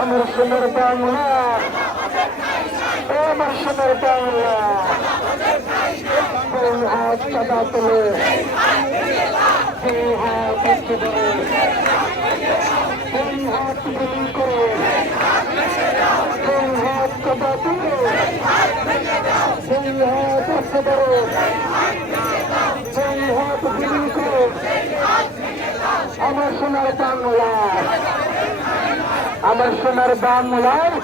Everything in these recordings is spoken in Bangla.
আমার সোনার বাংলা আমার সোনার বাংলা হাত চাঁদা তোলে আমার সোনার বাংলা। আমার সোনার বাংলায়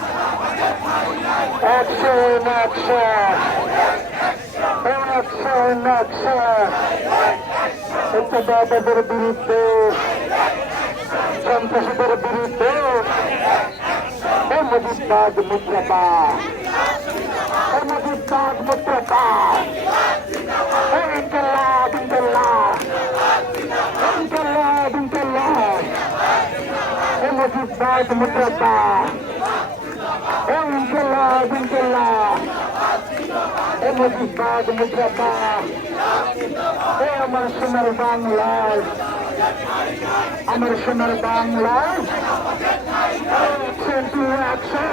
একশো একশো একশো সত্যবাদের বিরুদ্ধে সন্ত্রাসীদের বিরুদ্ধে ও মুজিবাদ মুদ্রাপা ও মুজিবাদ মুদ্রাপা ও ইনকাল্লাহ ইনকাল্লাহ ইনকাল্লাহ ইনকাল্লাহ ও মুজিবাদ মুদ্রাপা ও ইনকাল্লাহ ইনকাল্লাহ ও মুজিবাদ মুদ্রাপা ও আমার সোনার বাংলায় আমার সোনার বাংলায় একশো টু একশো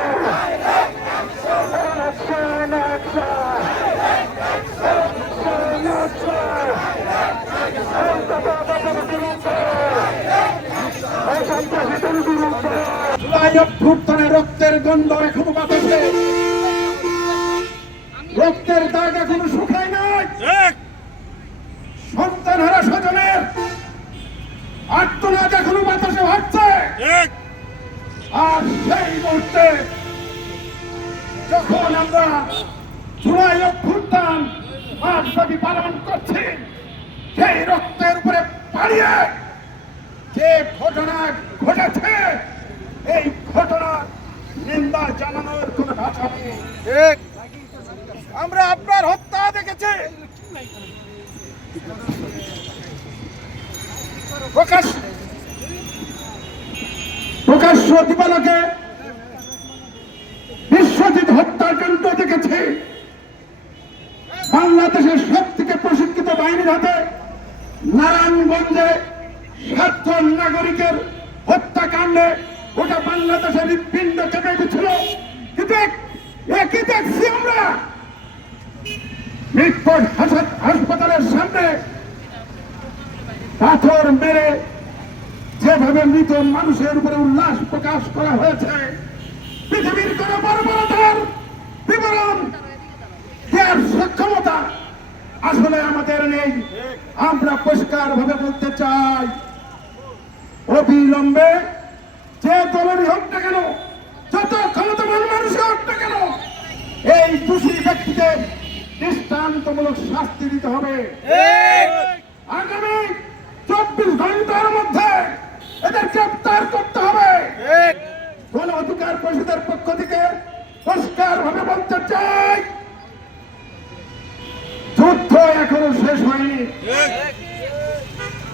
একশো একশো একশো সন্ত্রাসীদের অভ্যুত্থানে রক্তের গন্ধ এখনও বাতাসে রক্তের দাগ এখনও শুকায় আর সেই মুহূর্তে যখন আমরা জুলাই অভ্যুত্থান মাসব্যাপী পালন করছি, সেই রক্তের উপরে পালিয়ে যে ঘটনা ঘটেছে, এই ঘটনা নিন্দা জানানোর কোন ভাষা নেই আমরা আপনার হত্যা দেখেছি। প্রকাশ প্রকাশ্য দিবালকে বিশ্বজিৎ হত্যাকাণ্ড দেখেছি। বাংলাদেশের সব থেকে প্রশিক্ষিত বাহিনীর হাতে নারায়ণগঞ্জে সাতজন নাগরিকের হত্যাকাণ্ডে ওটা বাংলাদেশের হৃৎপিণ্ড কেঁপে গেছিল। কিন্তু এক- একই দেখছি আমরা। মিটফোর্ড হাসা- যেভাবে মানুষের উপরে উল্লাস প্রকাশ করা হয়েছে। পৃথিবীর কোন বর্বরতার বিবরণ দেওয়ার সক্ষমতা আসলে আমাদের নেই। আমরা পরিষ্কার ভাবে বলতে চাই অবিলম্বে যে দলেরই হোক না কেন যত ক্ষমতাবান মানুষই হোক না কেন এই দোষী ব্যক্তিদের দৃষ্টান্তমূলক শাস্তি দিতে হবে। আগামী চব্বিশ ঘণ্টার মধ্যে এদের গ্রেপ্তার করতে হবে। গণ অধিকার পরিষদের পক্ষ থেকে পরিষ্কার ভাবে বলতে চাই যুদ্ধ এখনও শেষ হয়নি।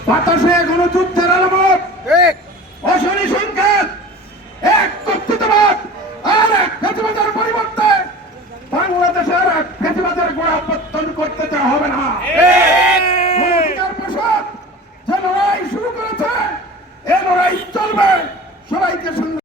বাতাসে এখনও যুদ্ধের আলামত